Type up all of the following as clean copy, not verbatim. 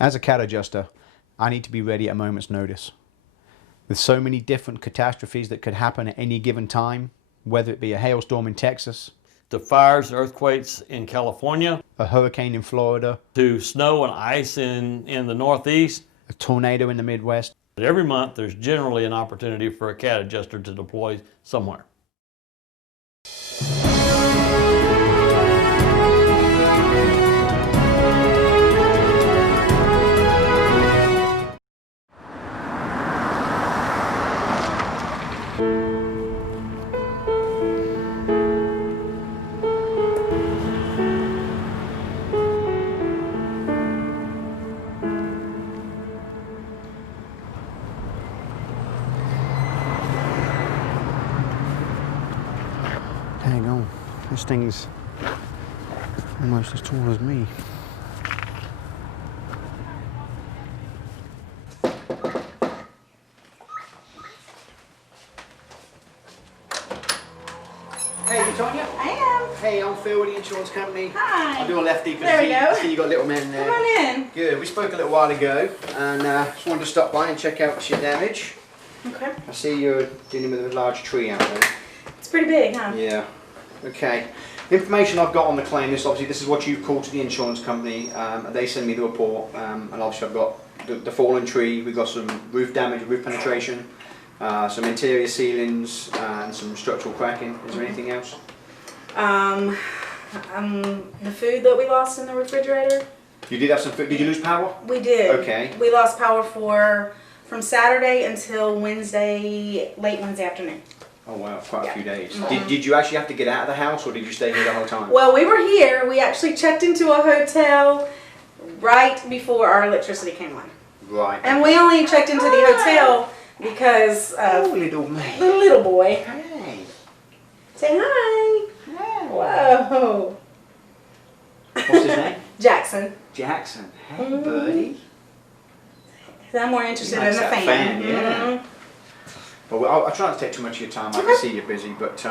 As a CAD adjuster, I need to be ready at a moment's notice. With so many different catastrophes that could happen at any given time, whether it be a hailstorm in Texas, to fires and earthquakes in California, a hurricane in Florida, to snow and ice in the Northeast, a tornado in the Midwest. Every month there's generally an opportunity for a CAD adjuster to deploy somewhere. Hang on, this thing's almost as tall as me. Hey, you Tanya? I am. Hey, I'm Phil with the insurance company. Hi. I'll do a lefty because There we go. I see you got a little man there. Come on in. Good. We spoke a little while ago, and just wanted to stop by and check out your damage. Okay. I see you're dealing with a large tree out there. It's pretty big, huh? Yeah. Okay. The information I've got on the claim list, obviously this is what you've called to the insurance company, and they send me the report, and obviously I've got the fallen tree, we've got some roof damage, roof penetration, some interior ceilings, and some structural cracking. Is there anything else? The food that we lost in the refrigerator. You did have some food. Did you lose power? We did. Okay. We lost power from Saturday until Wednesday, late Wednesday afternoon. Oh wow, quite a few days. Mm-hmm. Did you actually have to get out of the house, or did you stay here the whole time? Well, we were here. We actually checked into a hotel right before our electricity came on. Right. And we only checked into the hotel because Oh, of little man. the little boy. Hey. Say hi. Whoa. What's his name? Jackson. Jackson. Hey, buddy. I'm more interested He likes in the that fan. fan, yeah. Mhm. Well, I'll try not to take too much of your time. I can see you're busy, but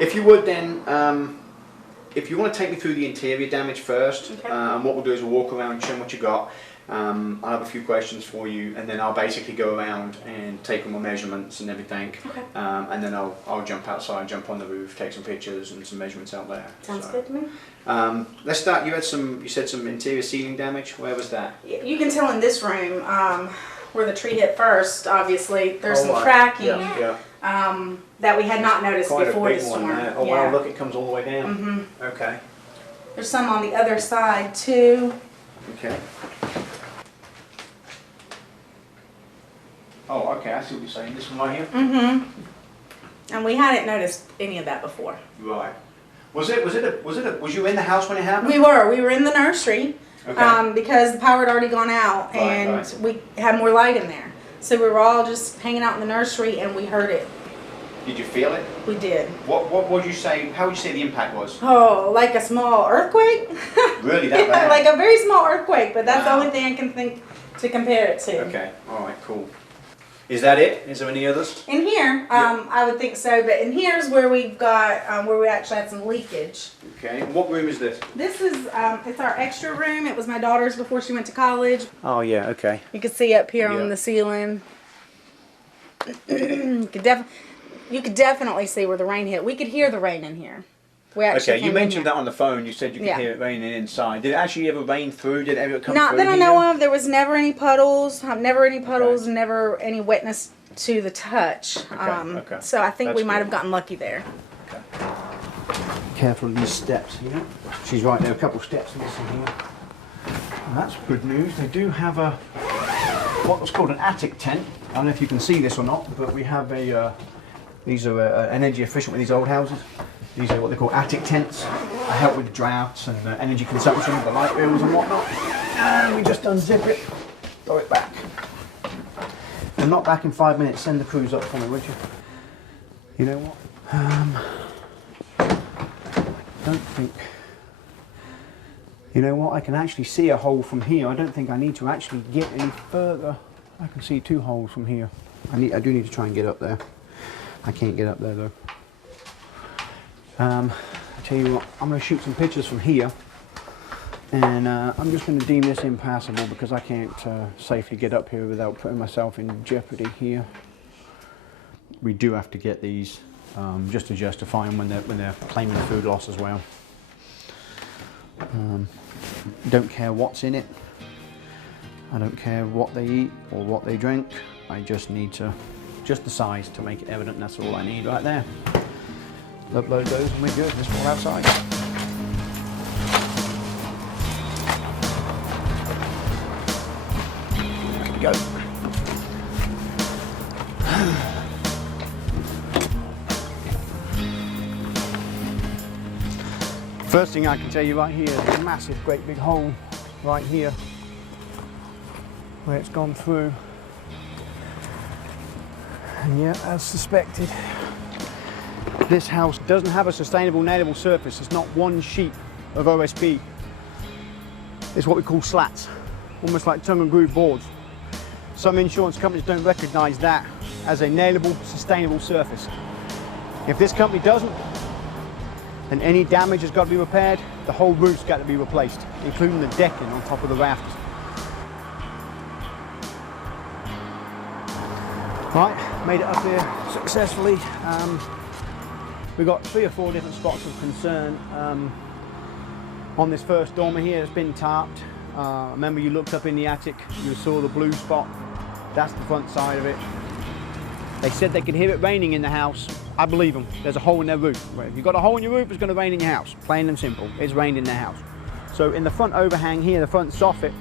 if you would then, if you want to take me through the interior damage first, Okay. and what we'll do is we'll walk around and show 'em what you got. I'll have a few questions for you, and then I'll basically go around and take all my measurements and everything. Okay. And then I'll jump outside, jump on the roof, take some pictures and some measurements out there. Sounds So, good to me. let's start. You said some interior ceiling damage. Where was that? You can tell in this room where the tree hit first. Obviously, there's Oh, some right. cracking Yeah. that we had not noticed Quite before a the big storm. one there. Oh yeah. wow, look, it comes all the way down. Mm-hmm. Okay. There's some on the other side too. Okay. Oh, okay, I see what you're saying. This one right here? Mm-hmm. And we hadn't noticed any of that before. Right. Was you in the house when it happened? We were in the nursery Okay. because the power had already gone out Right, and right. we had more light in there. So we were all just hanging out in the nursery and we heard it. Did you feel it? We did. What would you say, how would you say the impact was? Oh, like a small earthquake? Really, that bad? Like a very small earthquake, but that's Wow. the only thing I can think to compare it to. Okay, alright, cool. Is that it? Is there any others? In here, I would think so, but in here's where we've got, where we actually had some leakage. Okay, and what room is this? This is, it's our extra room. It was my daughter's before she went to college. Oh yeah, okay. You can see up here Yeah. on the ceiling. You could definitely see where the rain hit. We could hear the rain in here. We actually Okay, you mentioned that on the phone. You said you could Yeah. hear it raining inside. Did it actually ever rain through? Did it ever come Not through that I here? know of. There was never any puddles. Never any puddles. Okay. Never any wetness to the touch. okay. So I think That's we might good. have gotten lucky there. Careful of these steps here. She's right there, a couple of steps missing here. And that's good news. They do have a what's called an attic tent. I don't know if you can see this or not, but we have a these are energy efficient with these old houses. These are what they call attic tents. They help with drafts and energy consumption, the light bills and whatnot. And we just unzip it, throw it back. And not back in 5 minutes. Send the crews up for me, would you? You know what? Don't think. You know what? I can actually see a hole from here. I don't think I need to actually get any further. I can see 2 holes from here. I do need to try and get up there. I can't get up there though. I tell you what, I'm going to shoot some pictures from here, And I'm just going to deem this impassable because I can't safely get up here without putting myself in jeopardy here. We do have to get these just to justify them when they're claiming food loss as well. Don't care what's in it. I don't care what they eat or what they drink. I just need just the size to make it evident. That's all I need right there. Upload those and we're good. Just fall outside. There we go. First thing I can tell you right here is a massive, great big hole right here where it's gone through. And yeah, as suspected, this house doesn't have a sustainable nailable surface. It's not one sheet of OSB. It's what we call slats, almost like tongue and groove boards. Some insurance companies don't recognize that as a nailable, sustainable surface. If this company doesn't, then any damage has got to be repaired. The whole roof's got to be replaced, including the decking on top of the rafters. Right, made it up here successfully. We've got 3 or 4 different spots of concern on this first dormer here. It's been tarped. Remember, you looked up in the attic, you saw the blue spot. That's the front side of it. They said they could hear it raining in the house. I believe them. There's a hole in their roof. If you've got a hole in your roof, it's going to rain in your house. Plain and simple. It's rained in their house. So in the front overhang here, the front soffit,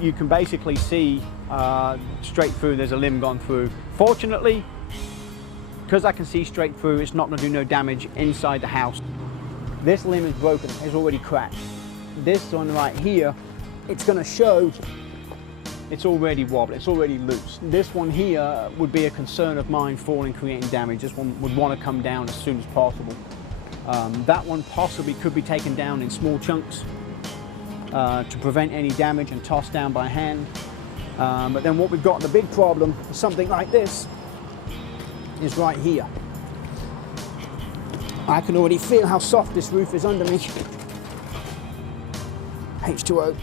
you can basically see straight through. There's a limb gone through. Fortunately, because I can see straight through, it's not going to do no damage inside the house. This limb is broken. It's already cracked. This one right here, it's going to show it's already wobbly, it's already loose. This one here would be a concern of mine falling, creating damage. This one would want to come down as soon as possible. That one possibly could be taken down in small chunks to prevent any damage and tossed down by hand. But then what we've got, the big problem, something like this, is right here. I can already feel how soft this roof is under me. H2O.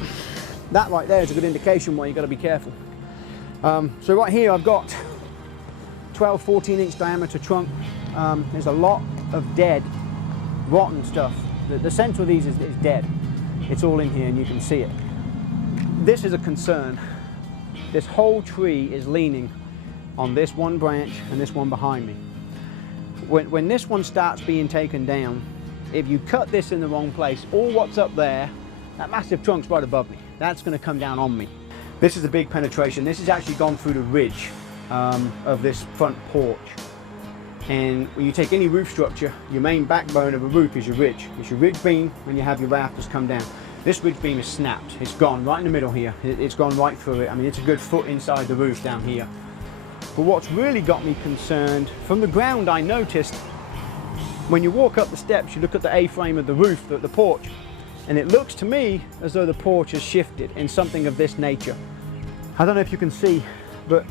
That right there is a good indication why you've got to be careful. So right here I've got 12, 14 inch diameter trunk. There's a lot of dead, rotten stuff. The center of these is dead. It's all in here and you can see it. This is a concern. This whole tree is leaning on this one branch and this one behind me. When this one starts being taken down, if you cut this in the wrong place, all what's up there, that massive trunk's right above me. That's going to come down on me. This is a big penetration. This has actually gone through the ridge of this front porch. And when you take any roof structure, your main backbone of a roof is your ridge. It's your ridge beam when you have your rafters come down. This ridge beam is snapped. It's gone right in the middle here. It's gone right through it. I mean, it's a good foot inside the roof down here. But what's really got me concerned, from the ground I noticed, when you walk up the steps, you look at the A-frame of the roof, the porch, and it looks to me as though the porch has shifted in something of this nature. I don't know if you can see, but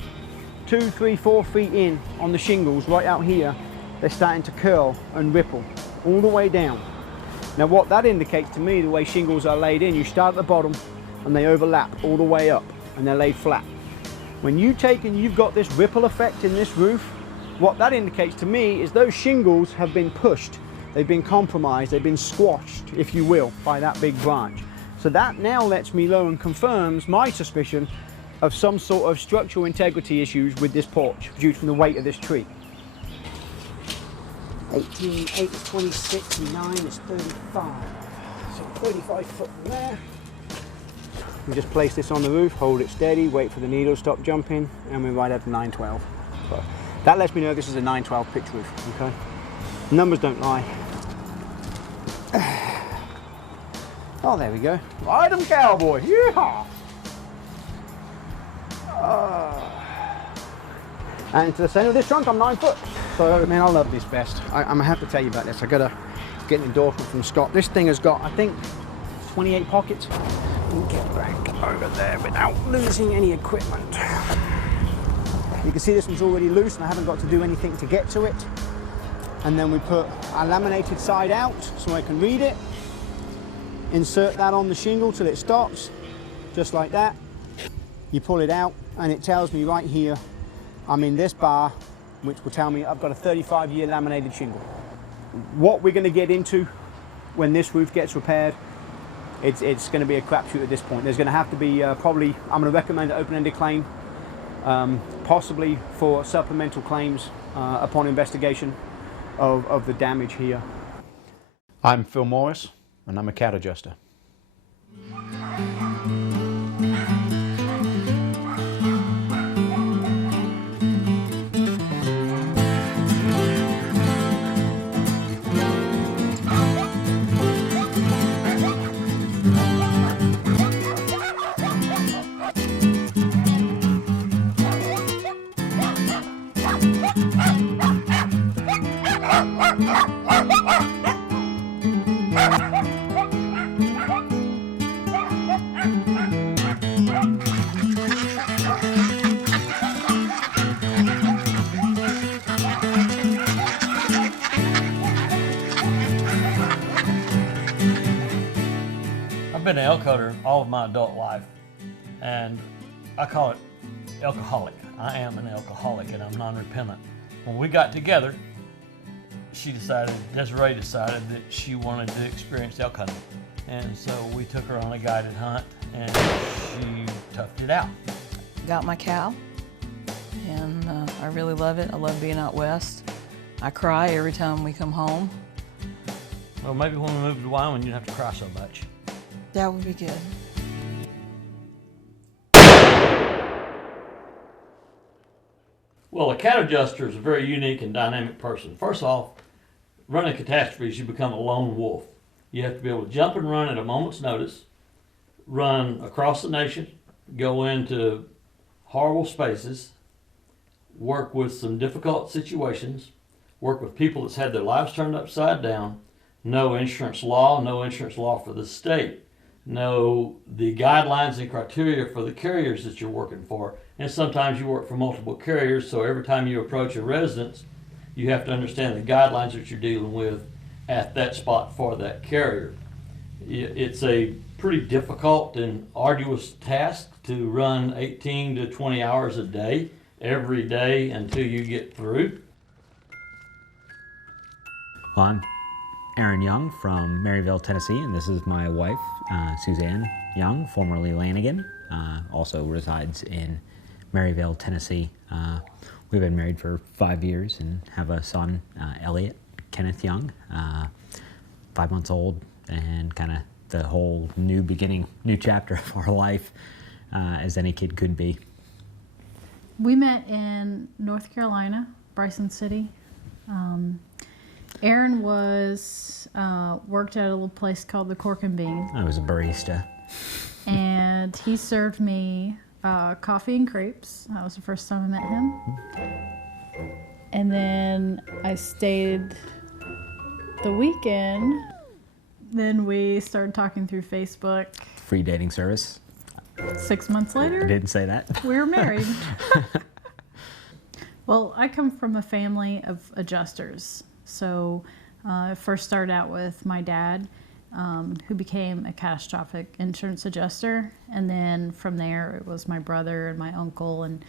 2, 3, 4 feet in on the shingles right out here, they're starting to curl and ripple all the way down. Now what that indicates to me, the way shingles are laid in, you start at the bottom and they overlap all the way up and they're laid flat. When you take and you've got this ripple effect in this roof, what that indicates to me is those shingles have been pushed. They've been compromised, they've been squashed, if you will, by that big branch. So that now lets me know and confirms my suspicion of some sort of structural integrity issues with this porch due to the weight of this tree. 18, 8 is 26, and 9 is 35. So 35 foot from there. We just place this on the roof, hold it steady, wait for the needle to stop jumping, and we're right at 912. So that lets me know this is a 912 pitch roof, okay? Numbers don't lie. Oh, there we go. Ride 'em, cowboy. Yeehaw! And to the center of this trunk, I'm 9 foot. So, man, I love this vest. I'm gonna have to tell you about this. I gotta get an endorsement from Scott. This thing has got, I think, 28 pockets. Get back over there without losing any equipment. You can see this one's already loose and I haven't got to do anything to get to it. And then we put our laminated side out so I can read it. insert that on the shingle till it stops, just like that. You pull it out and it tells me right here I'm in this bar, which will tell me I've got a 35-year laminated shingle. What we're going to get into when this roof gets repaired, it's going to be a crapshoot at this point. There's going to have to be probably, I'm going to recommend an open-ended claim, possibly for supplemental claims upon investigation of the damage here. I'm Phil Morris, and I'm a cat adjuster. I've been an elk hunter all of my adult life, and I call it alcoholic. I am an alcoholic, and I'm non-repentant. When we got together, Desiree decided that she wanted to experience elk hunting. And so we took her on a guided hunt, and she toughed it out. Got my cow, and I really love it. I love being out west. I cry every time we come home. Well, maybe when we move to Wyoming, you don't have to cry so much. That would be good. Well, a cat adjuster is a very unique and dynamic person. First off, running catastrophes, you become a lone wolf. You have to be able to jump and run at a moment's notice, run across the nation, go into horrible spaces, work with some difficult situations, work with people that's had their lives turned upside down, know insurance law for the state, know the guidelines and criteria for the carriers that you're working for. And sometimes you work for multiple carriers, so every time you approach a residence, you have to understand the guidelines that you're dealing with at that spot for that carrier. It's a pretty difficult and arduous task to run 18 to 20 hours a day, every day until you get through. Well, I'm Aaron Young from Maryville, Tennessee, and this is my wife, Suzanne Young, formerly Lanigan, also resides in Maryville, Tennessee. We've been married for 5 years and have a son, Elliot Kenneth Young, 5 months old, and kind of the whole new beginning, new chapter of our life, as any kid could be. We met in North Carolina, Bryson City. Aaron was worked at a little place called the Cork and Bean. I was a barista. And he served me coffee and crepes. That was the first time I met him. And then I stayed the weekend. Then we started talking through Facebook. Free dating service. 6 months later, I didn't say that. we were married. Well, I come from a family of adjusters. So I first started out with my dad, who became a catastrophic insurance adjuster. And then from there, it was my brother and my uncle. And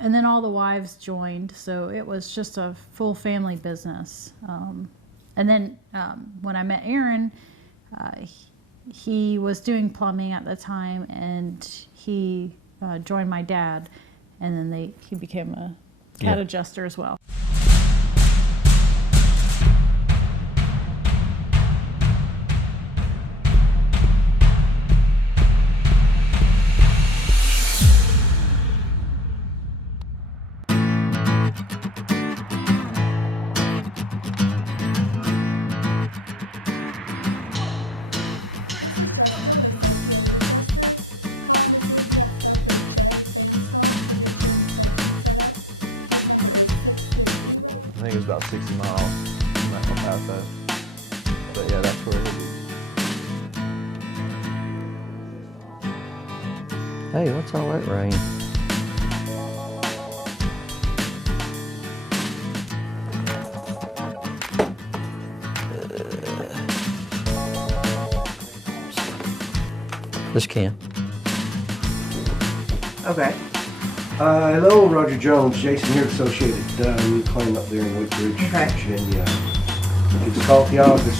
then all the wives joined. So it was just a full family business. And then when I met Aaron, he was doing plumbing at the time, and he joined my dad, and then he became a cat adjuster as well. I think it was about 60 miles. I'm not gonna pass that. But yeah, that's where it is. Hey, what's all that rain? This Ken. Okay. Hello, Roger Jones, Jason here, Associated Claim up there in Woodbridge, Okay. Virginia. Give us a call at the office,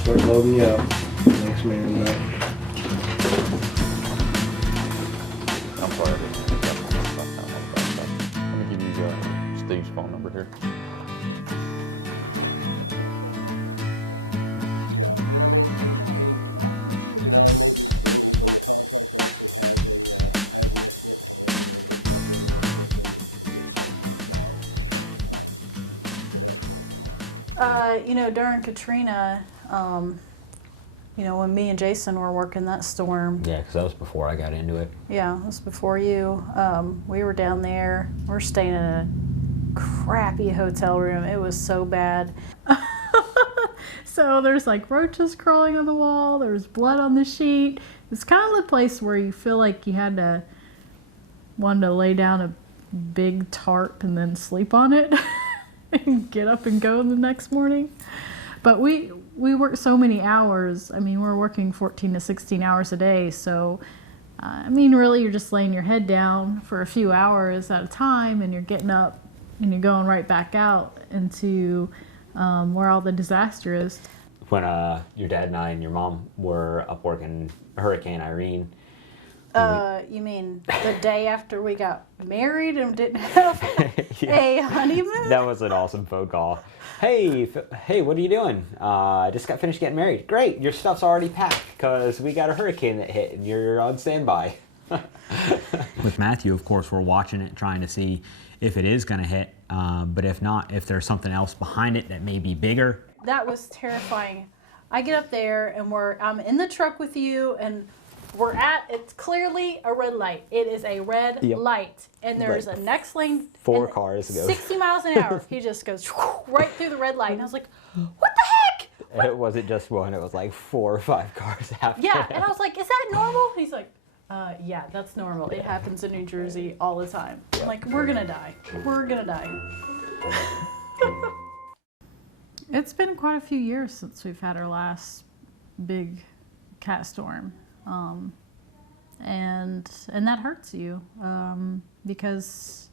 start loading you up. Thanks, man. I'm sorry. I didn't pick up on that stuff. Let me give you Steve's phone number here. You know, during Katrina, you know, when me and Jason were working that storm, Yeah, because that was before I got into it. yeah, it was before you. We were down there. We're staying in a crappy hotel room. It was so bad. So there's like roaches crawling on the wall. There's blood on the sheet. It's kind of the place where you feel like you had to want to lay down a big tarp and then sleep on it and get up and go the next morning. But we work so many hours. I mean, we're working 14 to 16 hours a day. So, I mean, really, you're just laying your head down for a few hours at a time, and you're getting up and you're going right back out into where all the disaster is. When your dad and I and your mom were up working Hurricane Irene. You mean the day after we got married and didn't have a honeymoon? That was an awesome phone call. Hey, what are you doing? I just got finished getting married. Great, your stuff's already packed because we got a hurricane that hit and you're on standby. With Matthew, of course, we're watching it, trying to see if it is going to hit. But if not, if there's something else behind it that may be bigger. That was terrifying. I get up there and I'm in the truck with you, and it's clearly a red light. It is a red light. And there's a next lane. 4 cars go. 60 miles an hour. He just goes right through the red light. And I was like, what the heck? It wasn't just one, it was like 4 or 5 cars after. Yeah, and I was like, is that normal? He's like, yeah, that's normal. It happens in New Jersey all the time. I'm like, we're gonna die. We're gonna die. It's been quite a few years since we've had our last big cat storm. And that hurts you, because,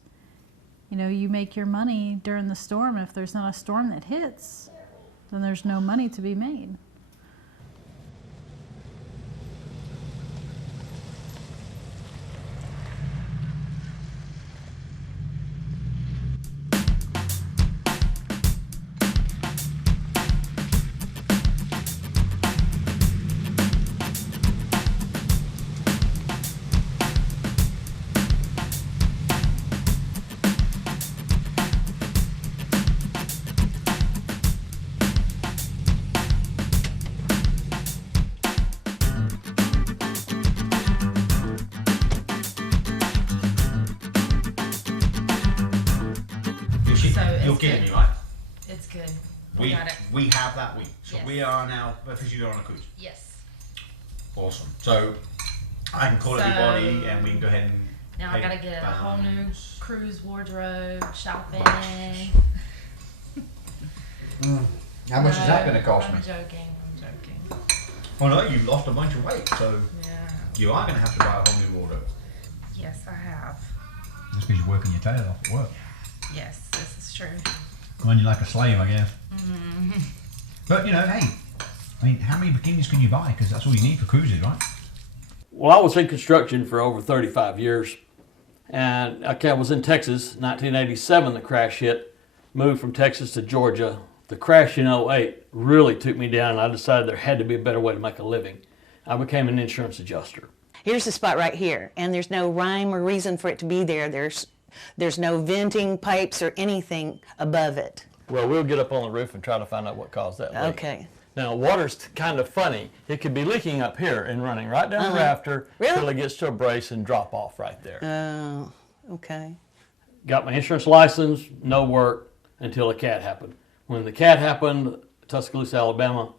you know, you make your money during the storm. If there's not a storm that hits, then there's no money to be made. You're kidding me, right? It's good. We got it. We have that week. So Yes. we are now officially on a cruise. Yes. Awesome. So I can call everybody and we can go ahead and Now I pay gotta get a whole new balance. cruise wardrobe, shopping. How much is that going to cost I'm me? joking. I'm joking. Well, no, you've lost a bunch of weight, so Yeah. you are going to have to buy a whole new wardrobe. Yes, I have. Just because you're working your tail off at work. Yes, this is true. Run you like a slave, I guess. Mm-hmm. But, you know, hey, I mean, how many bikinis can you buy? Because that's all you need for cruises, right? Well, I was in construction for over 35 years. And I was in Texas, 1987, the crash hit. Moved from Texas to Georgia. The crash in 08 really took me down, and I decided there had to be a better way to make a living. I became an insurance adjuster. Here's the spot right here, and there's no rhyme or reason for it to be there. There's no venting pipes or anything above it. Well, we'll get up on the roof and try to find out what caused that leak. Okay. Now, water's kind of funny. It could be leaking up here and running right down the rafter until it gets to a brace and drop off right there. Oh, okay. Got my insurance license, no work until the cat happened. When the cat happened, Tuscaloosa, Alabama,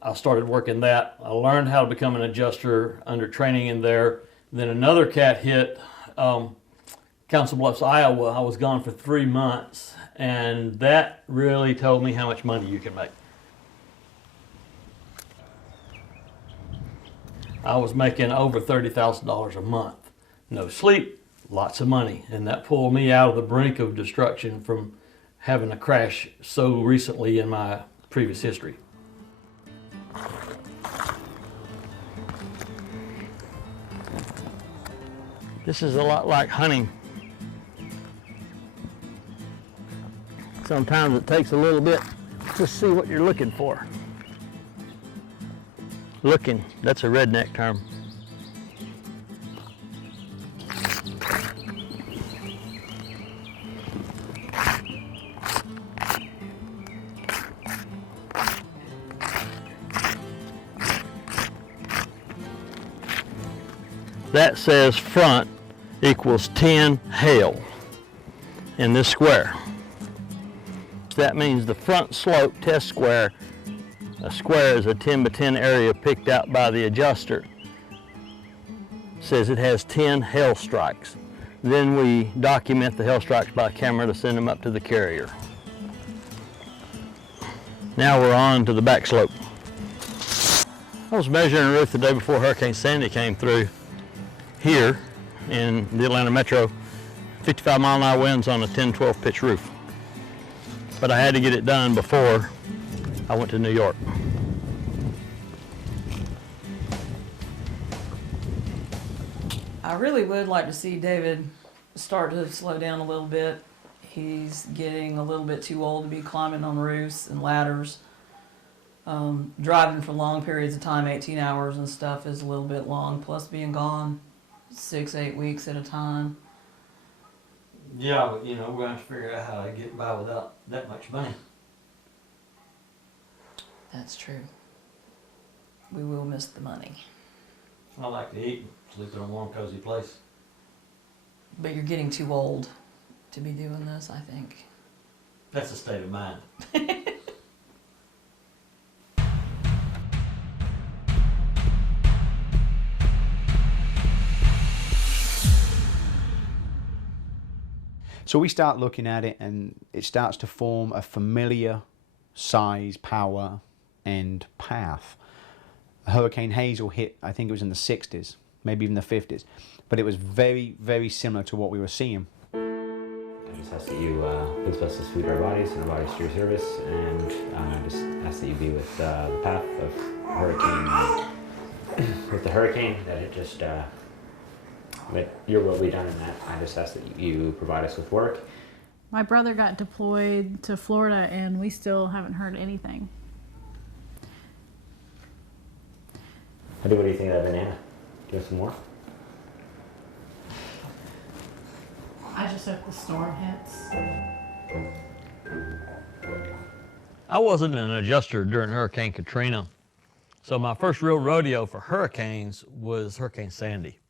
I started working that. I learned how to become an adjuster under training in there. Then another cat hit Council Bluffs, Iowa. I was gone for 3 months, and that really told me how much money you can make. I was making over $30,000 a month. No sleep, lots of money, and that pulled me out of the brink of destruction from having a crash so recently in my previous history. This is a lot like hunting. Sometimes it takes a little bit to see what you're looking for. Looking, that's a redneck term. That says front equals 10 hail in this square. That means the front slope test square, a square is a 10 by 10 area picked out by the adjuster, says it has 10 hail strikes. Then we document the hail strikes by camera to send them up to the carrier. Now we're on to the back slope. I was measuring a roof the day before Hurricane Sandy came through here in the Atlanta Metro, 55 mile an hour winds on a 10-12 pitch roof. But I had to get it done before I went to New York. I really would like to see David start to slow down a little bit. He's getting a little bit too old to be climbing on roofs and ladders. Driving for long periods of time, 18 hours and stuff, is a little bit long, plus being gone 6-8 weeks at a time. Yeah, but you know, we're going to have to figure out how to get by without that much money. That's true. We will miss the money. I like to eat and sleep in a warm, cozy place. But you're getting too old to be doing this, I think. That's a state of mind. So we start looking at it and it starts to form a familiar size, power and path. Hurricane Hazel hit, I think it was in the 60s, maybe even the 50s, but it was very, very similar to what we were seeing. I just ask that you please bless this food to our bodies and our bodies to your service, and just ask that you be with the path of hurricane, with the hurricane, that it just, but your will be done in that. I just ask that you provide us with work. My brother got deployed to Florida and we still haven't heard anything. What do you think of that banana? Do you have some more? I just hope the storm hits. I wasn't an adjuster during Hurricane Katrina, so my first real rodeo for hurricanes was Hurricane Sandy.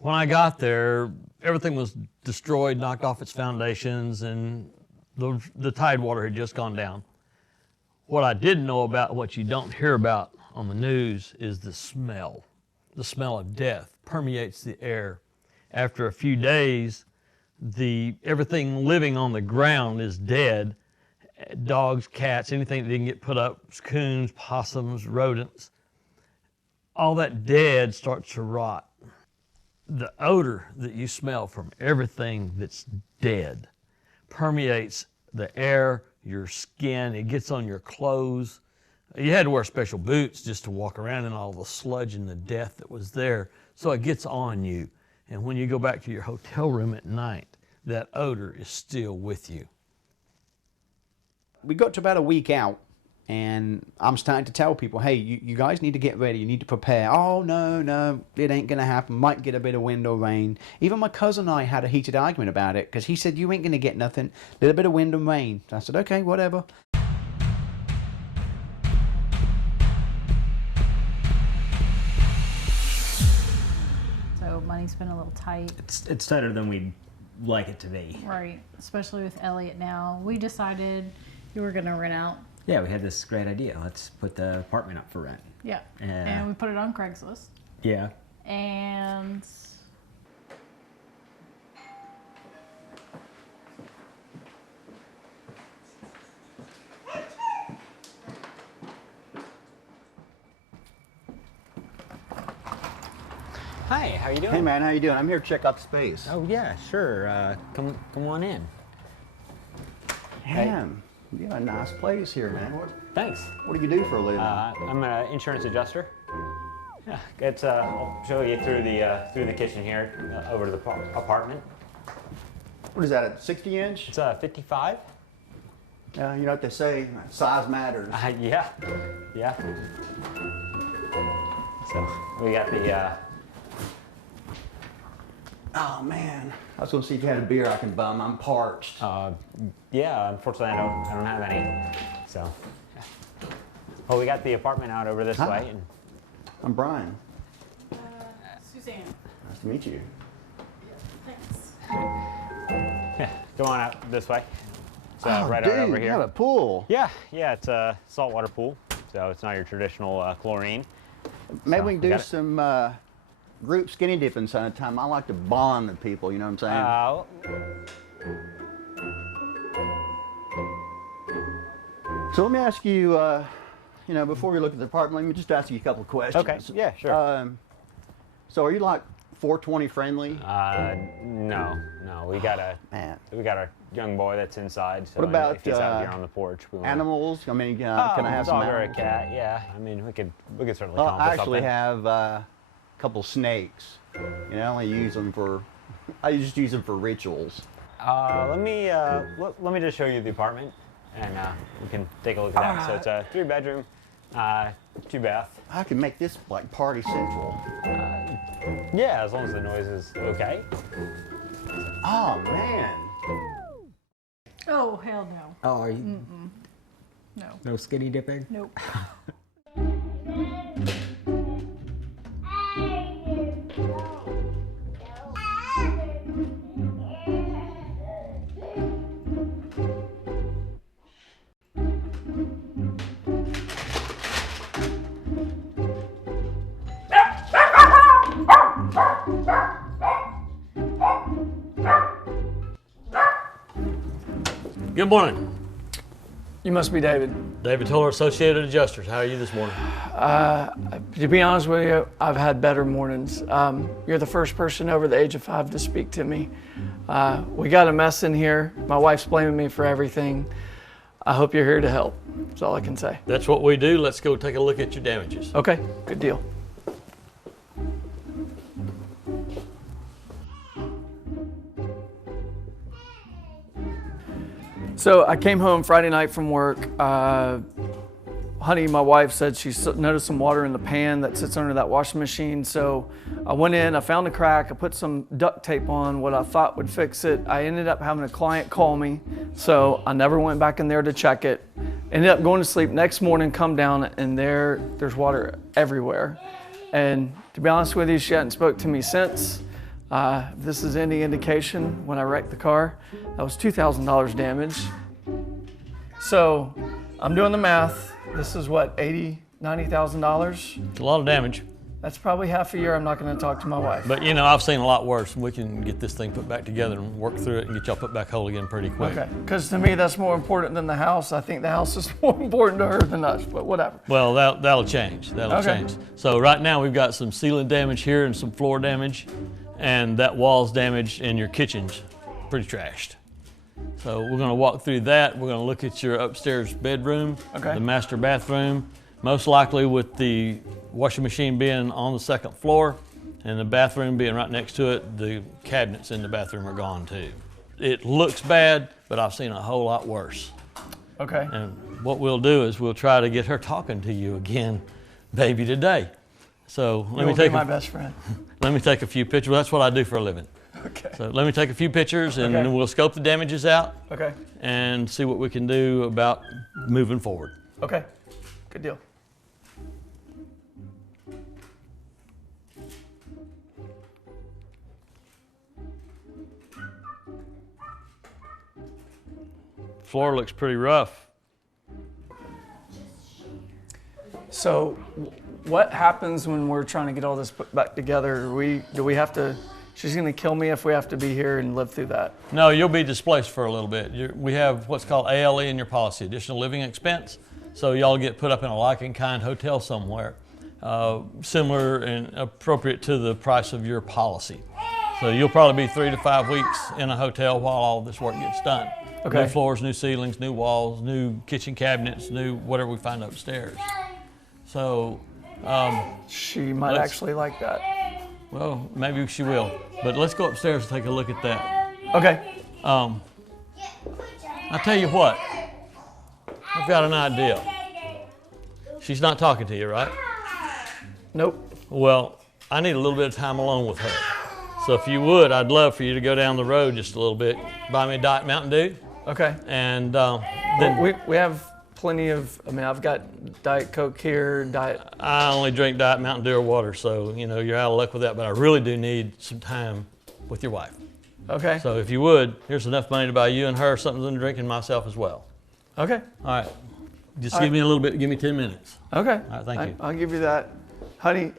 When I got there, everything was destroyed, knocked off its foundations, and the tidewater had just gone down. What I didn't know about, what you don't hear about on the news, is the smell. The smell of death permeates the air. After a few days, everything living on the ground is dead. Dogs, cats, anything that didn't get put up, coons, possums, rodents. All that dead starts to rot. The odor that you smell from everything that's dead permeates the air, your skin, it gets on your clothes. You had to wear special boots just to walk around in all the sludge and the death that was there, so it gets on you. And when you go back to your hotel room at night, that odor is still with you. We got to about a week out and I'm starting to tell people, hey, you guys need to get ready, you need to prepare. Oh, no, it ain't gonna happen, might get a bit of wind or rain. Even my cousin and I had a heated argument about it because he said, you ain't gonna get nothing, a little bit of wind and rain. So I said, okay, whatever. So money's been a little tight. It's tighter than we'd like it to be. Right, especially with Elliot now. We decided you were gonna rent out. Yeah, we had this great idea. Let's put the apartment up for rent. Yeah, and we put it on Craigslist. Yeah. And Hi, how you doing? Hey man, how you doing? I'm here to check out the space. Oh yeah, sure. Come on in. Man, you got a nice place here, man. Thanks. What do you do for a living? I'm an insurance adjuster. Yeah, it's I'll show you through the kitchen here, over to the apartment. What is that, a 60 inch? It's 55. You know what they say, size matters. Yeah. So we got the. Oh man, I was gonna see if you had a beer I can bum. I'm parched. Yeah, unfortunately I don't have any. So. Yeah. Well, we got the apartment out over this way. And I'm Brian. Suzanne. Nice to meet you. Thanks. yeah, go on out this way. It's right dude, over here. You have a pool. Yeah, it's a saltwater pool, so it's not your traditional chlorine. Maybe So, we can do some group skinny dipping sometime. I like to bond with people, you know what I'm saying? So let me ask you, you know, before we look at the apartment, let me just ask you a couple of questions. Okay, yeah, sure. So are you like 420 friendly? No, we got a young boy that's inside. So What about if he's out here on the porch? animals? I mean, can I have some dog or a animals? cat? Yeah, I mean we could certainly Well, come up I with actually something. have a couple snakes. You know, I only use them for, I just use them for rituals. Let me just show you the apartment, and we can take a look at that. So it's a 3-bedroom, 2-bath. I can make this like party central. Yeah, as long as the noise is okay. Oh man. Oh, hell no. Oh, are you? No. No skinny dipping? Nope. Good morning. You must be David. David Toller, Associated Adjusters. How are you this morning? To be honest with you, I've had better mornings. You're the first person over the age of 5 to speak to me. We got a mess in here. My wife's blaming me for everything. I hope you're here to help. That's all I can say. That's what we do. Let's go take a look at your damages. Okay, good deal. So I came home Friday night from work. Honey, my wife, said she noticed some water in the pan that sits under that washing machine. So I went in, I found a crack, I put some duct tape on what I thought would fix it. I ended up having a client call me, so I never went back in there to check it. Ended up going to sleep. Next morning, come down, and there's water everywhere. And to be honest with you, she hadn't spoke to me since. If this is any indication, when I wrecked the car, that was $2,000 damage. So I'm doing the math. This is what, $80,000, $90,000? It's a lot of damage. That's probably half a year I'm not going to talk to my wife. But you know, I've seen a lot worse. We can get this thing put back together and work through it and get y'all put back whole again pretty quick. Okay, because to me that's more important than the house. I think the house is more important to her than us, but whatever. Well, that'll change. That'll change. So right now we've got some ceiling damage here and some floor damage, and that wall's damaged and your kitchen's pretty trashed. So we're going to walk through that. We're going to look at your upstairs bedroom, the master bathroom, most likely with the washing machine being on the second floor and the bathroom being right next to it. The cabinets in the bathroom are gone too. It looks bad, but I've seen a whole lot worse. Okay. And what we'll do is we'll try to get her talking to you again, baby, today. So let me take my best friend. Let me take a few pictures. Well, that's what I do for a living. Okay. So let me take a few pictures and then we'll scope the damages out. Okay. And see what we can do about moving forward. Okay. Good deal. Floor looks pretty rough. So what happens when we're trying to get all this put back together? Do we have to, she's going to kill me if we have to be here and live through that? No, you'll be displaced for a little bit. We have what's called ALE in your policy, additional living expense. So y'all get put up in a like-in-kind hotel somewhere. similar and appropriate to the price of your policy. So you'll probably be 3 to 5 weeks in a hotel while all this work gets done. Okay. New floors, new ceilings, new walls, new kitchen cabinets, new whatever we find upstairs. So she might actually like that. Well, maybe she will. But let's go upstairs and take a look at that. Okay. I'll tell you what. I've got an idea. She's not talking to you, right? Nope. Well, I need a little bit of time alone with her. So if you would, I'd love for you to go down the road just a little bit, buy me a Diet Mountain Dew. Okay. And then we have plenty of, I mean, I've got Diet Coke here, I only drink Diet Mountain Dew or water, so you know, you're out of luck with that, but I really do need some time with your wife. Okay. So if you would, here's enough money to buy you and her something to drink and myself as well. Okay. All right. Just All give right. me a little bit, give me 10 minutes. Okay. All right, thank you. I'll give you that. Honey,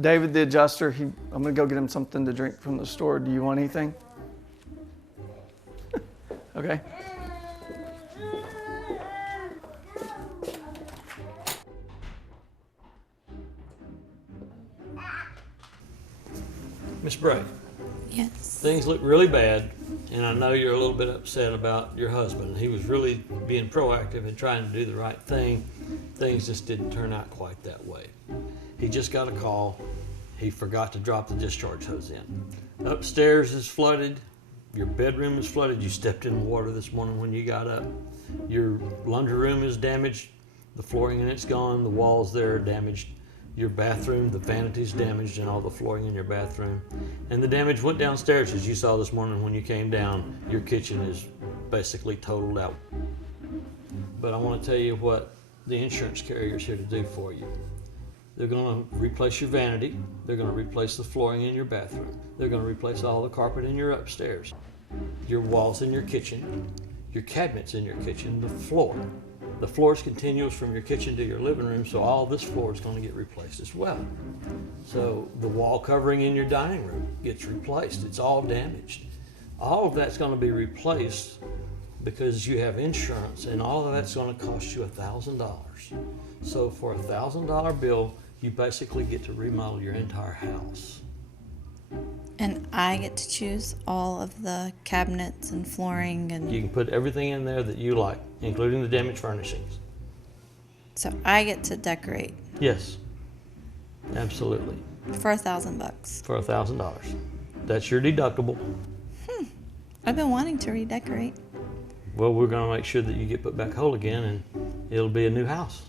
David, the adjuster, I'm gonna go get him something to drink from the store. Do you want anything? Okay. Miss Bray. Yes. Things look really bad, and I know you're a little bit upset about your husband. He was really being proactive and trying to do the right thing. Things just didn't turn out quite that way. He just got a call. He forgot to drop the discharge hose in. Upstairs is flooded. Your bedroom is flooded. You stepped in water this morning when you got up. Your laundry room is damaged. The flooring in it's gone. The walls there are damaged. Your bathroom, the vanity's damaged and all the flooring in your bathroom. And the damage went downstairs, as you saw this morning when you came down. Your kitchen is basically totaled out. But I want to tell you what the insurance carrier's here to do for you. They're going to replace your vanity. They're going to replace the flooring in your bathroom. They're going to replace all the carpet in your upstairs, your walls in your kitchen, your cabinets in your kitchen, the floor. The floor is continuous from your kitchen to your living room, so all this floor is going to get replaced as well. So the wall covering in your dining room gets replaced. It's all damaged. All of that's going to be replaced because you have insurance, and all of that's going to cost you $1,000. So for a $1,000 bill, you basically get to remodel your entire house. And I get to choose all of the cabinets and flooring and... You can put everything in there that you like, including the damaged furnishings. So I get to decorate. Yes, absolutely. For $1,000. For $1,000. That's your deductible. I've been wanting to redecorate. Well, we're going to make sure that you get put back whole again, and it'll be a new house.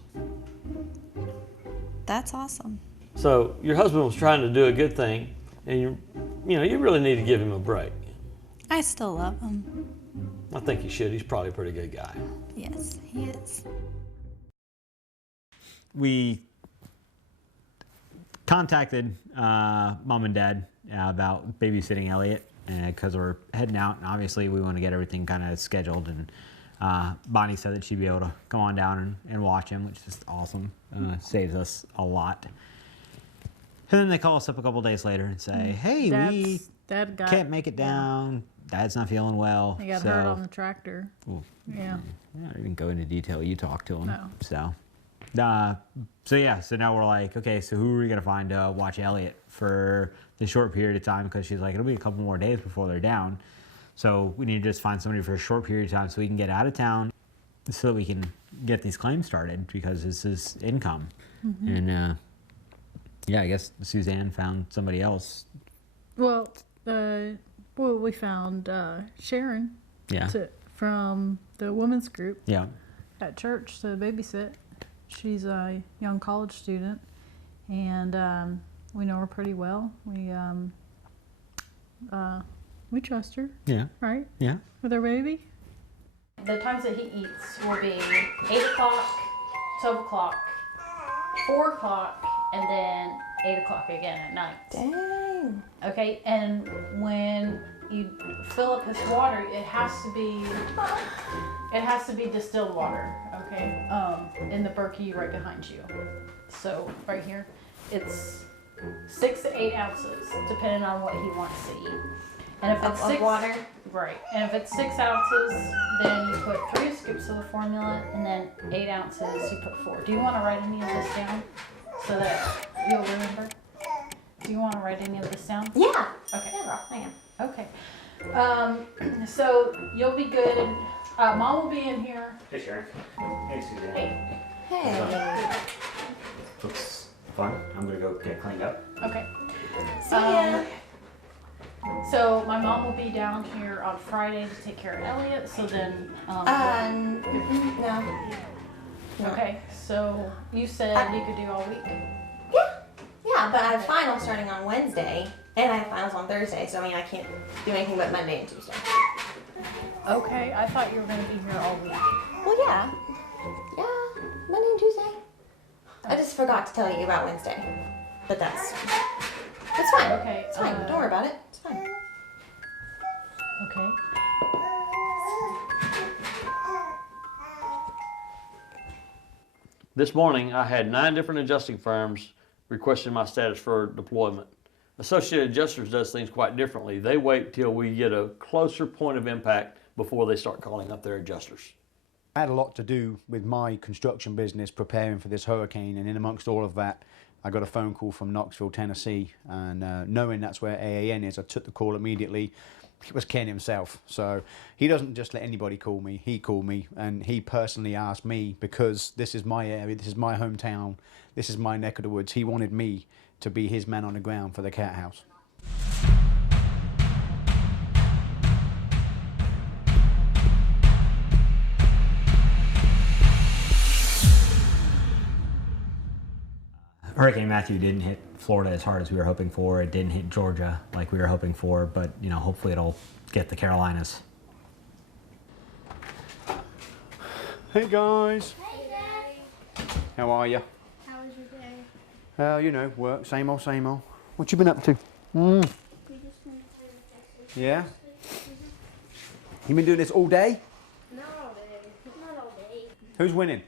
That's awesome. So your husband was trying to do a good thing, and you really need to give him a break. I still love him. I think you should. He's probably a pretty good guy. Yes, he is. We contacted mom and dad about babysitting Elliot because we're heading out, and obviously we want to get everything kind of scheduled. And Bonnie said that she'd be able to come on down and watch him, which is awesome. Saves us a lot. And then they call us up a couple days later and say, "Hey, we can't make it down. Dad's not feeling well." He got hurt on the tractor. Well, Yeah. I didn't go into detail. You talked to him. No. So now we're like, okay, so who are we gonna find to watch Elliot for the short period of time? Because she's like, it'll be a couple more days before they're down. So we need to just find somebody for a short period of time so we can get out of town, so that we can get these claims started, because this is income. Mhm. And I guess Suzanne found somebody else. Well, we found Sharon. Yeah. From the women's group. Yeah. At church to babysit. She's a young college student, and we know her pretty well. We trust her. Yeah. Right? Yeah. With our baby. The times that he eats will be 8 o'clock, 12 o'clock, 4 o'clock, and then 8 o'clock again at night. Dang. Okay, and when you fill up his water, it has to be distilled water, okay? In the Berkey right behind you. So right here, it's 6 to 8 ounces, depending on what he wants to eat. And if it's Of water? Right. And if it's 6 ounces, then you put 3 scoops of the formula, and then 8 ounces, you put 4. Do you want to write any of this down so that You'll remember? Do you want to write any of this down? Yeah. Okay. Yeah, girl, hang on. Okay. So you'll be good. Mom will be in here. Hey, Sharon. Hey, Suzanne. Hey. Hey. Looks fun. I'm gonna go get cleaned up. Okay. See ya. So my mom will be down here on Friday to take care of Elliot. So then. No. Okay. So you said you could do all week. Yeah, but I have finals starting on Wednesday, and I have finals on Thursday, so I mean I can't do anything but Monday and Tuesday. Okay. I thought you were gonna be here all week. Well, yeah. Yeah, Monday and Tuesday. I just forgot to tell you about Wednesday. But that's fine. Okay. It's fine. Don't worry about it. It's fine. Okay. This morning, I had 9 different adjusting firms requesting my status for deployment. Associated Adjusters does things quite differently. They wait till we get a closer point of impact before they start calling up their adjusters. I had a lot to do with my construction business preparing for this hurricane, and in amongst all of that, I got a phone call from Knoxville, Tennessee, and knowing that's where AAN is, I took the call immediately. It was Ken himself, so he doesn't just let anybody call me. He called me, and he personally asked me, because this is my area, this is my hometown, this is my neck of the woods. He wanted me to be his man on the ground for the cat house. Hurricane Matthew didn't hit Florida as hard as we were hoping for. It didn't hit Georgia like we were hoping for, but you know, hopefully it'll get the Carolinas. Hey guys. Hey Daddy. How are you? How was your day? You know, work, same old, same old. What you been up to? We just went to play with Texas. Yeah? You been doing this all day? Not all day. Not all day. Who's winning?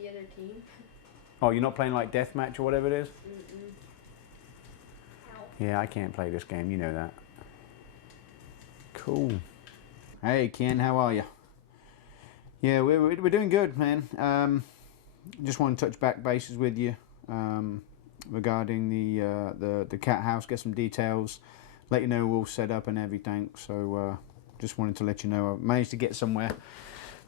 The other team. Oh, you're not playing like deathmatch or whatever it is? Mm-mm. Yeah, I can't play this game, you know that. Cool. Hey Ken, how are you? Yeah, we're doing good, man. Just want to touch back bases with you regarding the cat house, get some details, let you know we're all set up and everything. So just wanted to let you know I managed to get somewhere.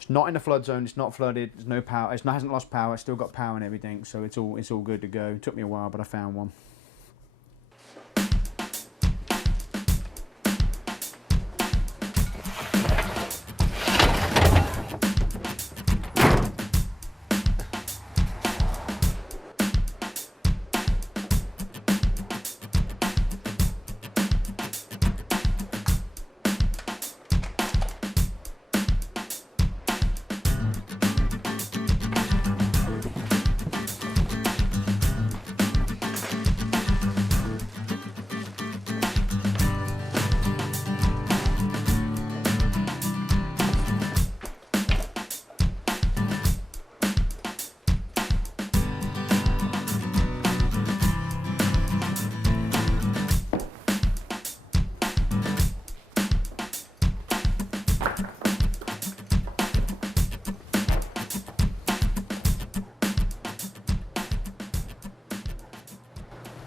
It's not in the flood zone. It's not flooded. There's no power. It hasn't lost power. It's still got power and everything. So it's all good to go. It took me a while, but I found one.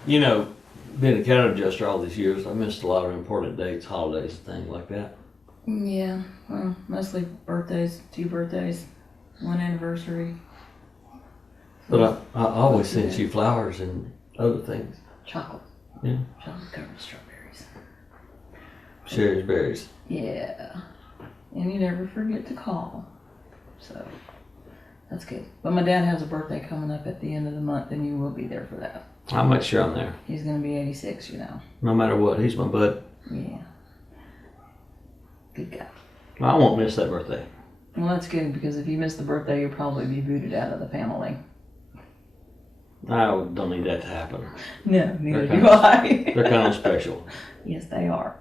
You know, being a cat adjuster all these years, I missed a lot of important dates, holidays, things like that. Yeah, well, mostly birthdays, 2 birthdays, 1 anniversary. But I always send you flowers and other things. Chocolate. Yeah. Chocolate covered strawberries. Sherry's berries. Yeah. And you never forget to call. So, that's good. But my dad has a birthday coming up at the end of the month, and you will be there for that. I'll make sure I'm there. He's going to be 86, you know. No matter what, he's my bud. Yeah. Good guy. I won't miss that birthday. Well, that's good, because if you miss the birthday, you'll probably be booted out of the family. I don't need that to happen. No, neither do I. They're kind of special. Yes, they are.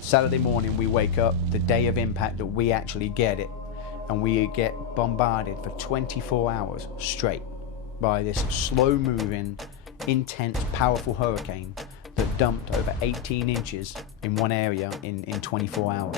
Saturday morning we wake up, the day of impact that we actually get it, and we get bombarded for 24 hours straight by this slow-moving, intense, powerful hurricane that dumped over 18 inches in one area in 24 hours.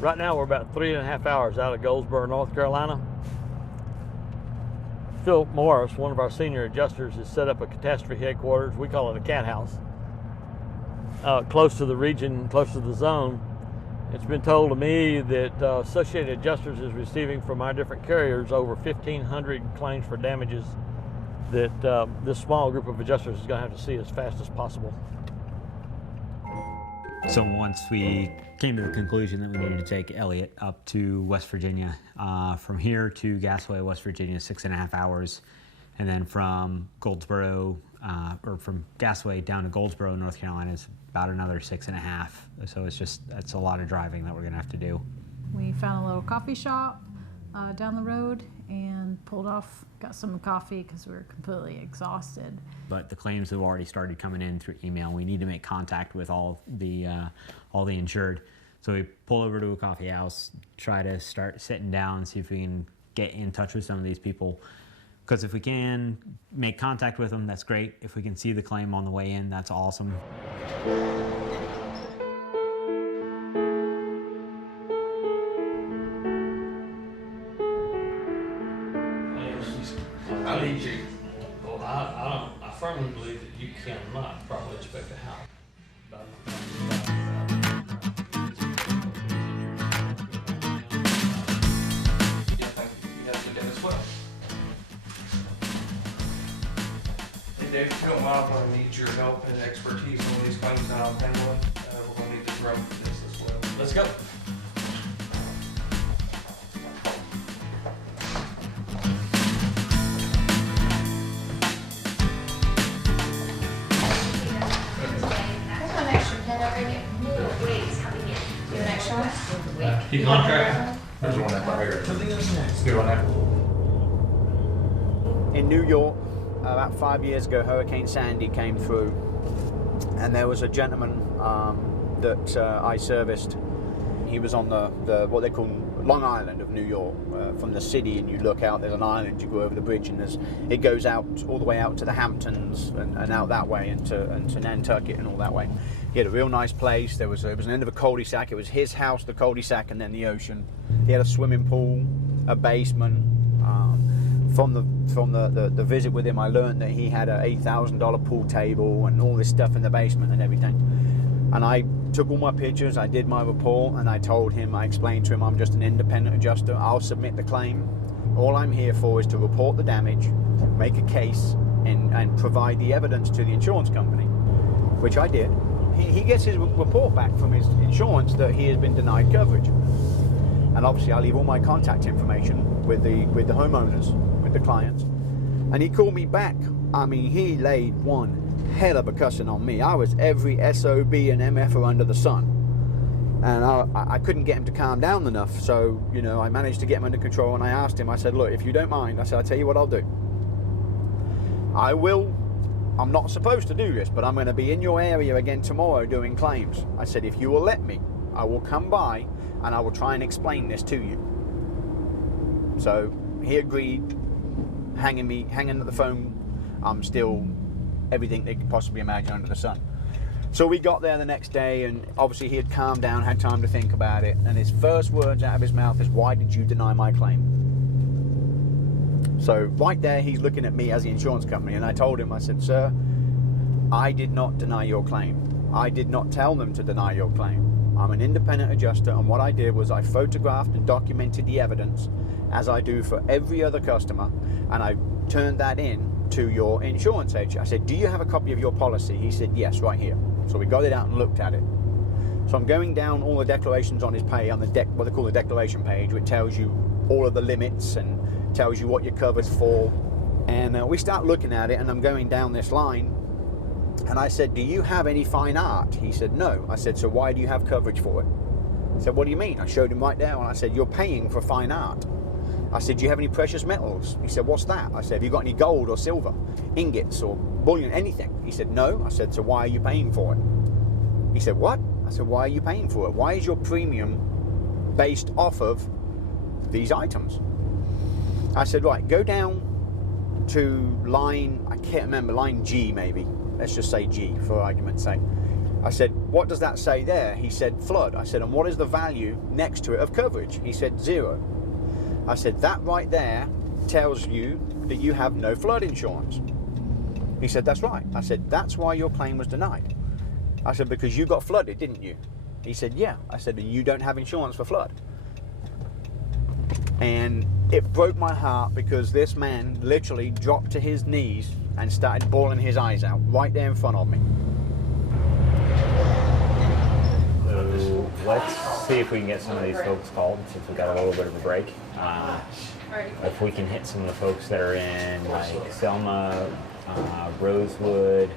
Right now we're about 3.5 hours out of Goldsboro, North Carolina. Phil Morris, one of our senior adjusters, has set up a catastrophe headquarters. We call it a cat house. Close to the region, close to the zone. It's been told to me that Associated Adjusters is receiving from our different carriers over 1,500 claims for damages that this small group of adjusters is going to have to see as fast as possible. So once we came to the conclusion that we needed to take Elliot up to West Virginia, from here to Gasaway, West Virginia, 6.5 hours, and then from Goldsboro, or from Gasaway down to Goldsboro, North Carolina, is about another 6.5. So it's a lot of driving that we're gonna have to do. We found a little coffee shop down the road and pulled off, got some coffee because we were completely exhausted. But the claims have already started coming in through email. We need to make contact with all the insured. So we pull over to a coffee house, try to start sitting down and see if we can get in touch with some of these people. Because if we can make contact with them, that's great. If we can see the claim on the way in, that's awesome. I need you. Well, I firmly believe that you cannot properly inspect a house. Dave, if you don't mind, I'm going to need your help and expertise on these claims that I'm handling. We're going to need to grow this as well. Let's go. Keep on track. There's one up here. Let's do one there. In New York, about 5 years ago, Hurricane Sandy came through, and there was a gentleman that I serviced. He was on the what they call Long Island of New York. From the city, and you look out, there's an island, you go over the bridge, and it goes out all the way out to the Hamptons and out that way, and to Nantucket and all that way. He had a real nice place. It was an end of a cul-de-sac. It was his house, the cul-de-sac, and then the ocean. He had a swimming pool, a basement. From the visit with him, I learned that he had a $8,000 pool table and all this stuff in the basement and everything. And I took all my pictures, I did my report, and I explained to him, I'm just an independent adjuster. I'll submit the claim. All I'm here for is to report the damage, make a case, and provide the evidence to the insurance company, which I did. He gets his report back from his insurance that he has been denied coverage. And obviously I leave all my contact information with the homeowners, with the clients. And he called me back. I mean, he laid one hell of a cussing on me. I was every SOB and MFer under the sun. And I couldn't get him to calm down enough. So, I managed to get him under control, and I asked him, I said, look, if you don't mind, I said, I'll tell you what I'll do. I'm not supposed to do this, but I'm going to be in your area again tomorrow doing claims. I said, if you will let me, I will come by and I will try and explain this to you. So he agreed, hanging at the phone. I'm still everything they could possibly imagine under the sun. So we got there the next day, and obviously he had calmed down, had time to think about it, and his first words out of his mouth is, why did you deny my claim? So right there, he's looking at me as the insurance company, and I told him, I said, sir, I did not deny your claim. I did not tell them to deny your claim. I'm an independent adjuster, and what I did was I photographed and documented the evidence, as I do for every other customer, and I turned that in to your insurance agent. I said, do you have a copy of your policy? He said, yes, right here. So we got it out and looked at it. So I'm going down all the declarations on his pay, on the what they call the declaration page, which tells you all of the limits and tells you what you're covered for. And we start looking at it, and I'm going down this line, and I said, do you have any fine art? He said, no. I said, so why do you have coverage for it? He said, what do you mean? I showed him right there, and I said, you're paying for fine art. I said, do you have any precious metals? He said, what's that? I said, have you got any gold or silver, ingots or bullion, anything? He said, no. I said, so why are you paying for it? He said, what? I said, why are you paying for it? Why is your premium based off of these items? I said, right, go down to line, I can't remember, line G maybe. Let's just say G for argument's sake. I said, what does that say there? He said, flood. I said, and what is the value next to it of coverage? He said, 0. I said, that right there tells you that you have no flood insurance. He said, that's right. I said, that's why your claim was denied. I said, because you got flooded, didn't you? He said, yeah. I said, you don't have insurance for flood. And it broke my heart because this man literally dropped to his knees and started bawling his eyes out right there in front of me. So let's see if we can get some of these folks called since we got a little bit of a break. If we can hit some of the folks that are in like Selma, Rosewood,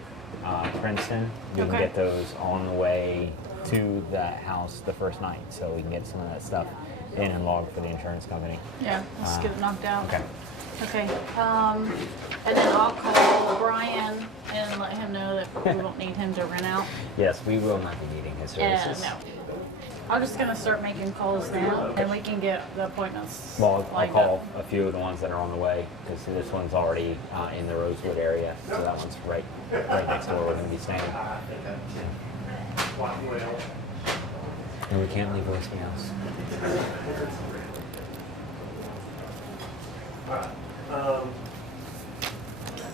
Princeton, we can get those on the way to that house the first night, so we can get some of that stuff in and logged for the insurance company. Yeah, let's get it knocked out. Okay. Okay. And then I'll call Brian and let him know that we won't need him to rent out. Yes, we will not be needing his services. No. I'm just gonna start making calls now, and we can get the appointments. Well, I'll lined call up. a few of the ones that are on the way, because this one's already in the Rosewood area, so that one's right next door. We're going to be staying. And we can't leave voicemails.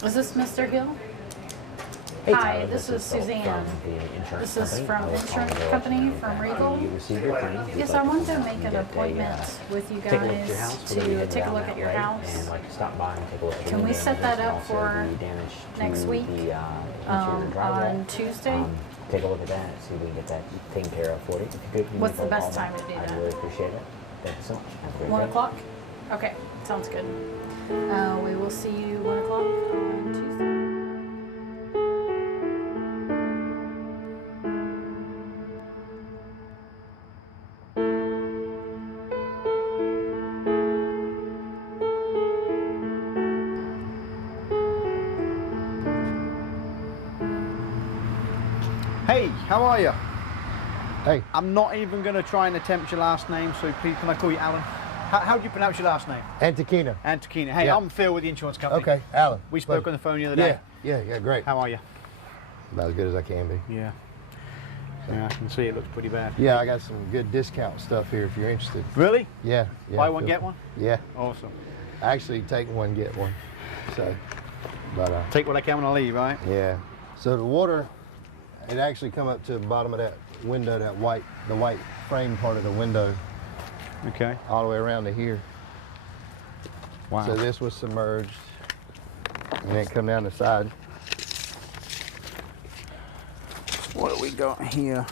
Is this Mr. Hill? Hey, Hi, Tyler, this is Phil Suzanne. from the insurance This is company. from I was calling insurance to company let you from know Regal. you received your claim. We'd Yes, like I want to come make and an get appointment with you take a look at your guys house. We're gonna be to heading take a down look that at your way house. and like to stop by and take a look at Can we the set that damage and up also for the damage to next week? the interior driveway. On Tuesday? Take a look at that, see if we can get that taken care of for you. If you could, give me What's a the phone best call time back, to do I'd that? really appreciate it. Thank you so much. Have a great 1 day. o'clock? Okay, sounds good. We will see you 1 o'clock on Tuesday. Hey, how are you? Hey. I'm not even going to try and attempt your last name, so please, can I call you Alan? How do you pronounce your last name? Antikina. Antikina. Hey, Yeah. I'm Phil with the insurance company. Okay, Alan. We spoke on the phone the other day. Yeah, great. How are you? About as good as I can be. Yeah. Yeah, I can see it looks pretty bad. Yeah, I got some good discount stuff here if you're interested. Really? Yeah. Buy one, feel get free. one? Yeah. Awesome. Actually, take one, get one. So, but take what I can when I leave, right? Yeah. So the water, it actually come up to the bottom of that window, the white frame part of the window. Okay. All the way around to here. Wow. So this was submerged, and then come down the side. What do we got here?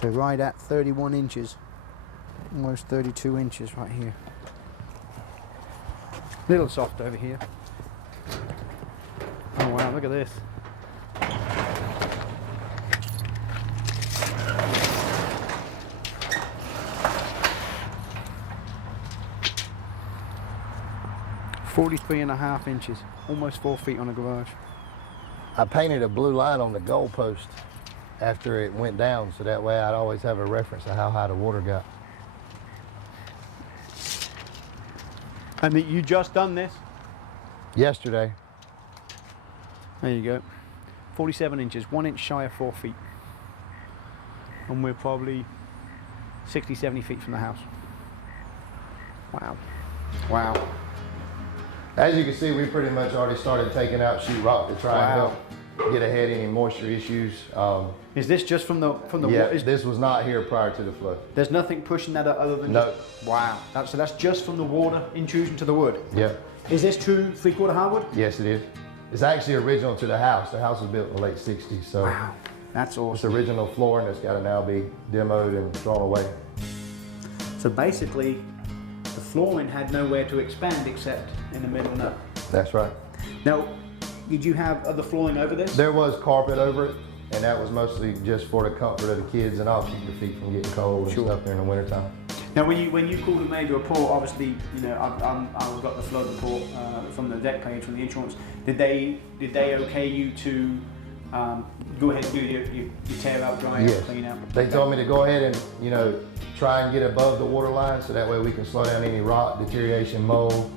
So right at 31 inches. Almost 32 inches right here. Little soft over here. Oh wow, look at this. (43.5 inches), almost 4 feet on the garage. I painted a blue line on the goalpost after it went down, so that way I'd always have a reference to how high the water got. And you just done this? Yesterday. There you go. 47 inches, 1 inch shy of 4 feet. And we're probably 60, 70 feet from the house. Wow. Wow. As you can see, we pretty much already started taking out sheetrock to try and help get ahead of any moisture issues. Is this just from the yeah, water? this was not here prior to the flood. There's nothing pushing that up other than No. just, wow. So that's just from the water intrusion to the wood? Yeah. Is this true 3/4 hardwood? Yes, it is. It's actually original to the house. The house was built in the late 60s, so wow. That's awesome. It's original flooring that's got to now be demoed and thrown away. So basically, the flooring had nowhere to expand except in the middle now. That's right. Now, did you have other flooring over this? There was carpet over it, and that was mostly just for the comfort of the kids and also keep the feet from getting cold and stuff during the wintertime. Now, when you called and made your report, obviously, you know, I got the flood report from the deck page from the insurance. Did they okay you to go ahead and do your tear out, dry out, clean out? They told me to go ahead and, you know, try and get above the water line so that way we can slow down any rot, deterioration, mold,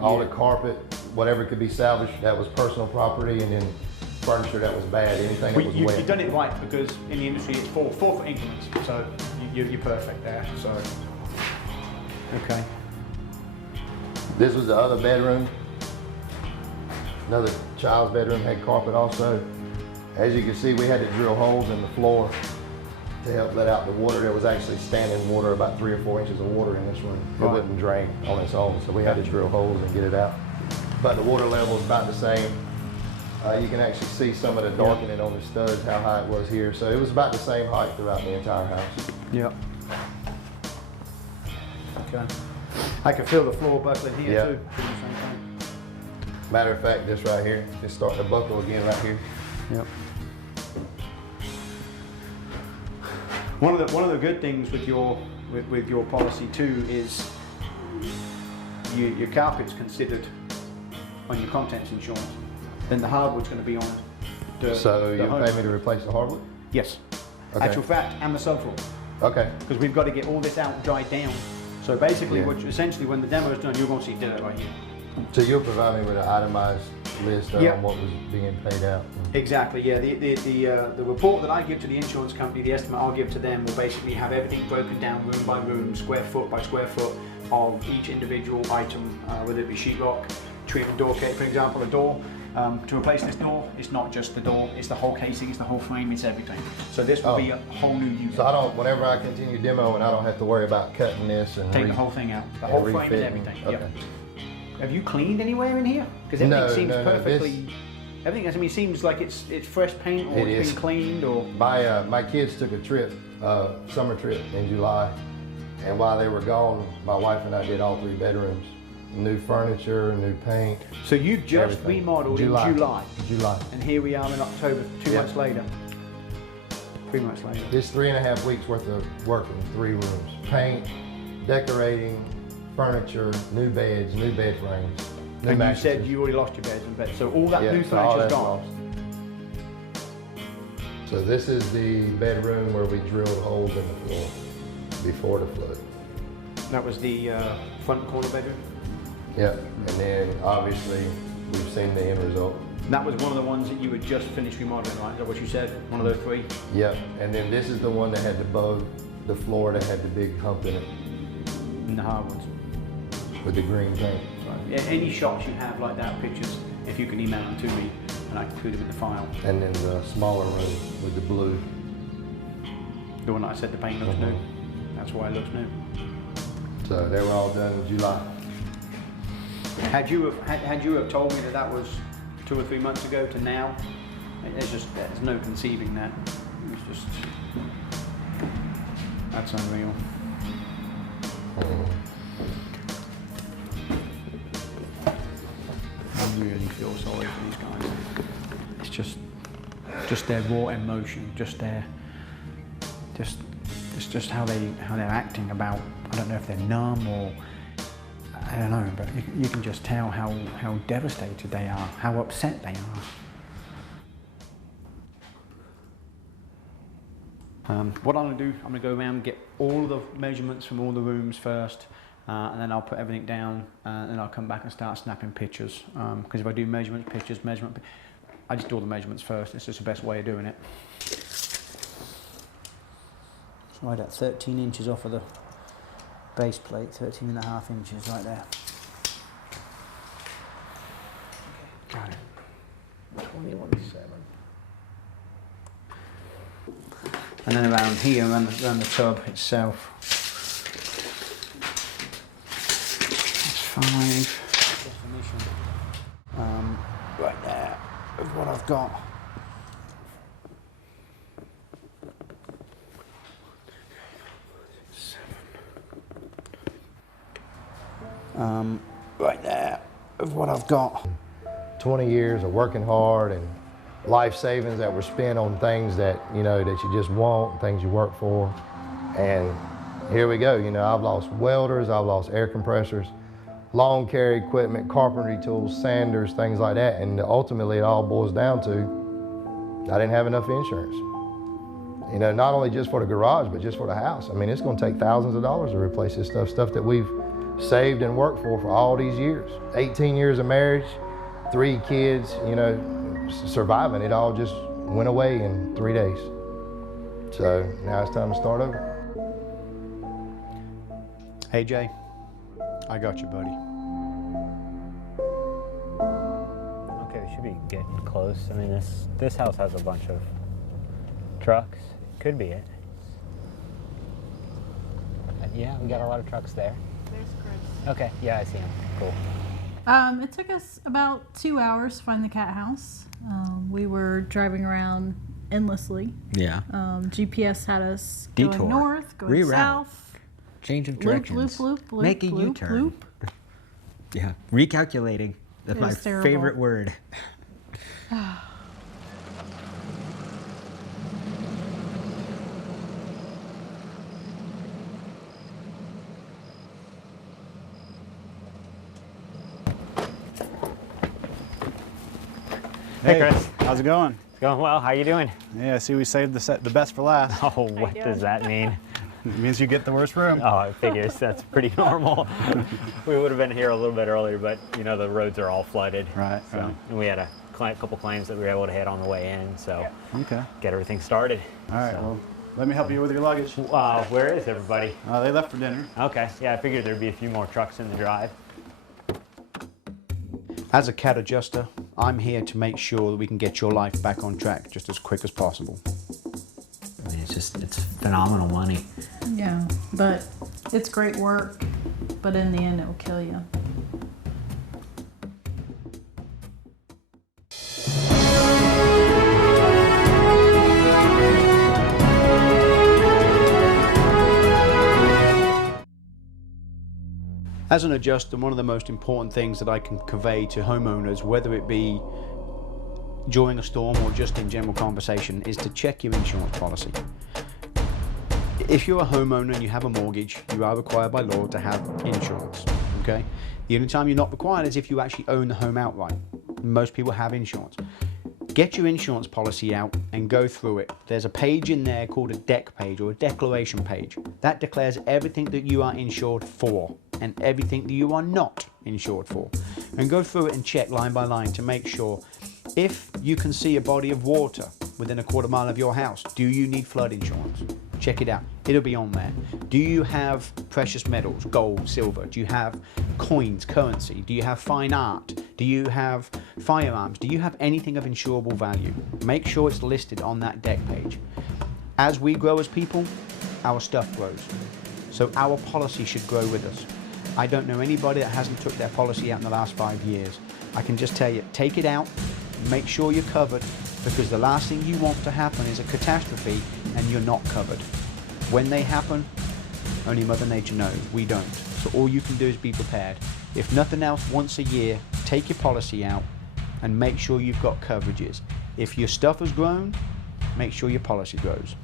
all the carpet, whatever could be salvaged that was personal property, and then furniture that was bad, anything that was You've wet. done it right, because in the industry it's 4-foot increments, so you're perfect there. So, okay. This was the other bedroom. Another child's bedroom, had carpet also. As you can see, we had to drill holes in the floor to help let out the water. There was actually standing water, about 3 or 4 inches of water in this room. It Right. wouldn't drain on its own, so we had to drill holes and get it out. But the water level is about the same. You can actually see some of the darkening on the studs, how high it was here. So it was about the same height throughout the entire house. Yep. Okay. I can feel the floor buckling here Yeah. too. Doing the same thing. Matter of fact, this right here, it's starting to buckle again right here. Yep. One of the good things with your policy too is your carpet's considered on your contents insurance. Then the hardwood's going to be on So the you home. pay me to replace the hardwood? Yes. Okay. Actual fact, and the subfloor. Okay. Because we've got to get all this out and dried down. So basically, Yeah. essentially when the demo is done, you're going to see dirt right here. So you'll provide me with an itemized list Yeah. on what was being paid out? Exactly, yeah. The report that I give to the insurance company, the estimate I'll give to them, will basically have everything broken down room by room, square foot by square foot of each individual item, whether it be sheetrock, treatment door kit, for example, a door. To replace this door, it's not just the door, it's the whole casing, it's the whole frame, it's everything. So this will be a whole new unit. So I don't, whenever I continue demoing, I don't have to worry about cutting this and Take the whole thing out, the whole frame and refitting. everything. Okay. Yep. Have you cleaned anywhere in here? Because everything No, seems no, perfectly. Everything, I mean, seems like it's fresh paint or It it's is. been cleaned or. My kids took a trip, summer trip in July, and while they were gone, my wife and I did all 3 bedrooms. New furniture, new paint. So you've just everything. remodeled July. in July. July. And here we are in October, 2 Yeah. months later. 3 months later. It's 3.5 weeks worth of work in 3 rooms. Paint, decorating, furniture, new beds, new bed frames. New And you mattresses. said you already lost your beds and beds, so all that Yeah, new so all furniture's that's gone. lost. So this is the bedroom where we drilled holes in the floor before the flood. That was the front corner bedroom. Yep, and then obviously we've seen the end result. That was one of the ones that you had just finished remodeling, right? Is that what you said? One of those 3? Yep, and then this is the one that had the floor that had the big hump in it In the hardwoods. with the green paint. Right. Yeah, any shots you have like that, pictures, if you can email them to me and I can include them in the file. And then the smaller room with the blue. The one that I said the paint looks new. That's why it looks new. So they were all done in July. Had you have told me that was 2 or 3 months ago to now, there's no conceiving that. It's just, that's unreal. I really feel sorry for these guys. It's just their raw emotion, it's just how they're acting about. I don't know if they're numb or I don't know, but you can just tell how devastated they are, how upset they are. What I'm going to do, I'm going to go around and get all the measurements from all the rooms first, and then I'll put everything down, and then I'll come back and start snapping pictures. Because if I do measurements, pictures, I just do all the measurements first. It's just the best way of doing it. So right at 13 inches off of the base plate, 13.5 inches right there. Got it. 21.7. And then around here, around the tub itself, it's 5. Definition. Right there is what I've got. Right there of what I've got. 20 years of working hard and life savings that were spent on things that, that you just want, things you work for. And here we go, I've lost welders, I've lost air compressors, lawn care equipment, carpentry tools, sanders, things like that. And ultimately it all boils down to, I didn't have enough insurance. Not only just for the garage, but just for the house. I mean, it's gonna take thousands of dollars to replace this stuff that we've saved and worked for all these years. 18 years of marriage, 3 kids, surviving. It all just went away in 3 days. So now it's time to start over. Hey Jay, I got you, buddy. Okay, we should be getting close. I mean, this house has a bunch of trucks. Could be it. Yeah, we got a lot of trucks there. There's Chris. Okay, yeah, I see him. Cool. It took us about 2 hours to find the cat house. We were driving around endlessly. Yeah. GPS had us Detour. going north, going Reroute. south. Change of Loop, directions. loop, loop, Make a loop, U-turn. loop. Yeah, recalculating. That's It my was terrible. favorite word. Hey, Chris. How's it going? It's going well. How you doing? Yeah, I see we saved the best for last. Oh, what does that mean? It means you get the worst room. Oh, I figures that's pretty normal. We would have been here a little bit earlier, but you know the roads are all flooded. Right. So right. and we had a couple claims that we were able to hit on the way in, so Okay. get everything started. All right. So, Well, let me help you with your luggage. where is everybody? They left for dinner. Okay. Yeah, I figured there'd be a few more trucks in the drive. As a cat adjuster, I'm here to make sure that we can get your life back on track just as quick as possible. I mean, it's phenomenal money. Yeah, but it's great work, but in the end, it will kill you. As an adjuster, one of the most important things that I can convey to homeowners, whether it be during a storm or just in general conversation, is to check your insurance policy. If you're a homeowner and you have a mortgage, you are required by law to have insurance, okay? The only time you're not required is if you actually own the home outright. Most people have insurance. Get your insurance policy out and go through it. There's a page in there called a DEC page or a declaration page. That declares everything that you are insured for and everything that you are not insured for. And go through it and check line by line to make sure if you can see a body of water within a quarter mile of your house, do you need flood insurance? Check it out. It'll be on there. Do you have precious metals, gold, silver? Do you have coins, currency? Do you have fine art? Do you have firearms? Do you have anything of insurable value? Make sure it's listed on that DEC page. As we grow as people, our stuff grows. So our policy should grow with us. I don't know anybody that hasn't took their policy out in the last 5 years. I can just tell you, take it out, make sure you're covered, because the last thing you want to happen is a catastrophe and you're not covered. When they happen, only Mother Nature knows, we don't. So all you can do is be prepared. If nothing else, once a year, take your policy out and make sure you've got coverages. If your stuff has grown, make sure your policy grows.